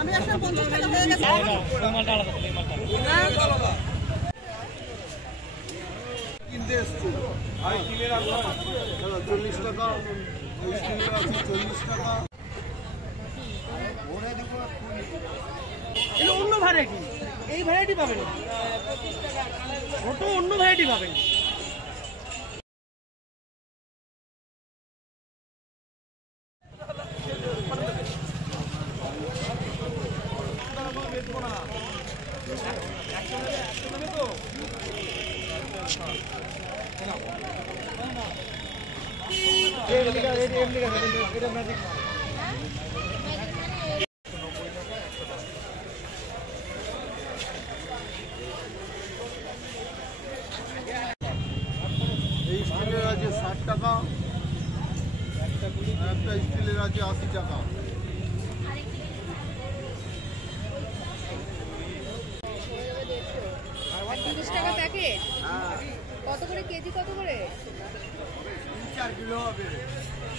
আমি একটা 50 টাকা হয়ে গেছে। মালটা আলাদা করে মালটা। কিনতে এসেছি। ভাই কিনে রাখো। 40 টাকা। এই স্টিলের আছে 40 টাকা। ওরে দিব এটা অন্য ভ্যারাইটি। এই ভ্যারাইটি পাবেন না। 25 টাকা। ওটা অন্য ভ্যারাইটি পাবেন। এই স্টিলের আছে 60 টাকা, একটা স্টিলের আছে 80 টাকা। 30 টাকা প্যাকেট। কত করে কেজি, কত করে? 4 কিলো হবে,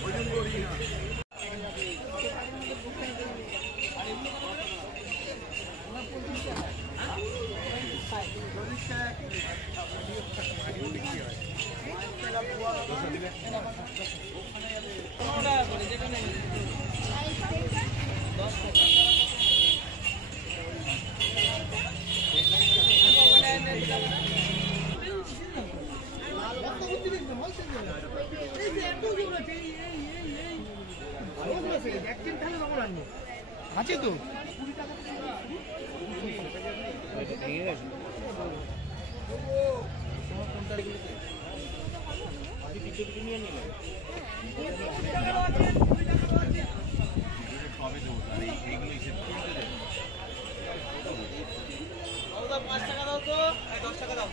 ওজন করি না। আছে তো পাঁচ টাকা দাও তো, 10 টাকা দাও।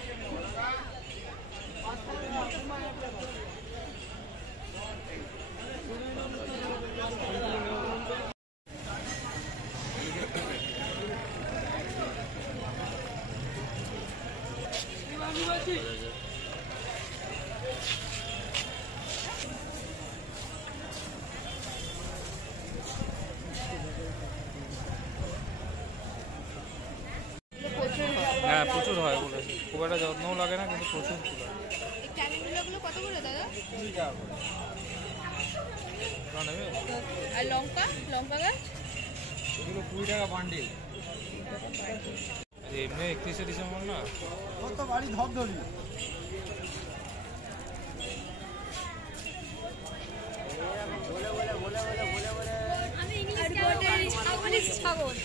হ্যাঁ প্রচুর হয় বলেছে, খুব একটা যত্নও লাগে না, কিন্তু প্রচুর ফুল হয়। এই ট্যালেন্টগুলো কত করে দাদা? নেবে আর লঙ্কা, লঙ্কা গাছ এগুলো 20 টাকা বান্ডিল। এমনি 31শে ডিসেম্বর না, কত বাড়ি ধবধবি। আমি ইংলিশ ছাগল।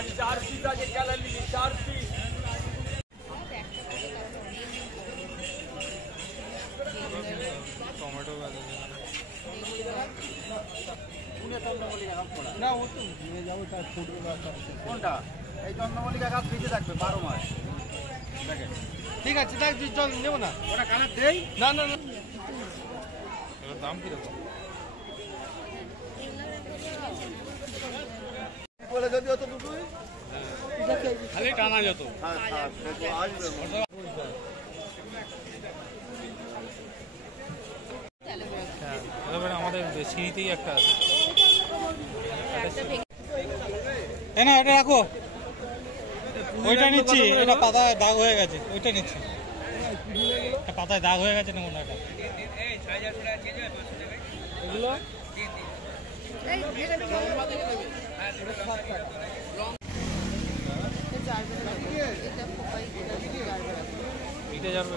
आज 4 पीस आके क्या ले लीजिए, 4 पीस। টমেটো না ও তো নিয়ে যাবো, তার ফুটবে কোনটা? এই চন্দ্রমল্লিকা গাছ বেঁচে থাকবে 12 মাস। ঠিক আছে, দেখ চল নেবো না, ওটা কালার দেই না। না না এর দাম কিরকম বলে যদি অত দুটোই খালি টানা যেত। আসবে আমাদের সিঁড়িতেই একটা আছে। না এটা রাখো, ওইটা নিচ্ছি, এটা পাতায় দাগ হয়ে গেছে, ওইটা নিচ্ছি। পাতায় দাগ হয়ে গেছে, নেবো না এটা। এগুলো নিতে যাবে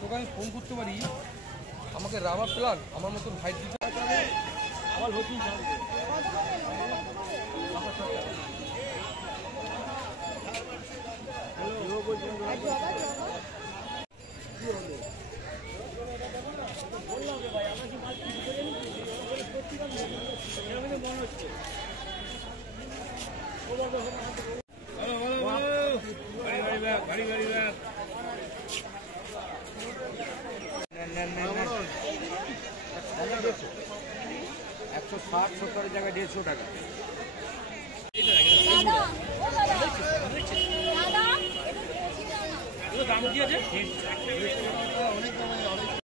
তোকে আমি ফোন করতে পারি, আমাকে রাবার প্লান আমার মতন হাইট দিতে $160-70 জায়গায় 150 টাকা। দাদা, দাদা, দাম কি আছে? অনেক দাম, অনেক